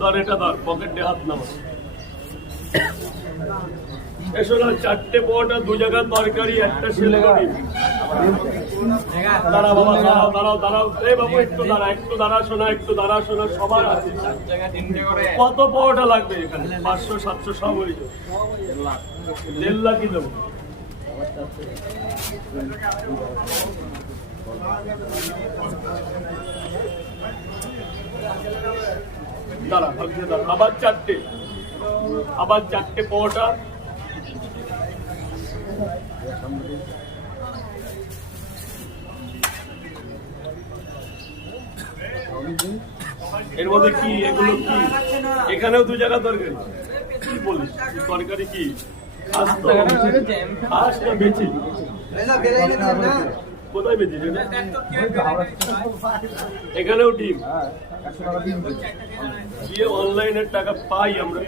ধর এটা ধর, পকেটে হাত নামা। এসো না, 4টে পরোটা, 2 জায়গার তরকারি, একটা সেদ্ধ ডিম। দাঁড়া বাবা, দাঁড়াও দাঁড়াও দাঁড়াও। এই বাবু একটু দাঁড়া, একটু দাঁড়া শোনা, একটু দাঁড়া শোনা, সবার আছে। কত পরোটা লাগবে এখানে? 500 700 সব হয়ে যাবে। 1.5 লাখ দেবো। দাঁড়া, ভাবছে দাঁড়া। আবার 4টে পরোটা। এর মধ্যে কি এগুলো কি? এখানেও 2 জায়গা তরকারি। কি বলিস? তরকারি কি? বেচি কোথায় বেচিস? এখানেও ডিম দিয়ে অনলাইনের টাকা পাই আমরা।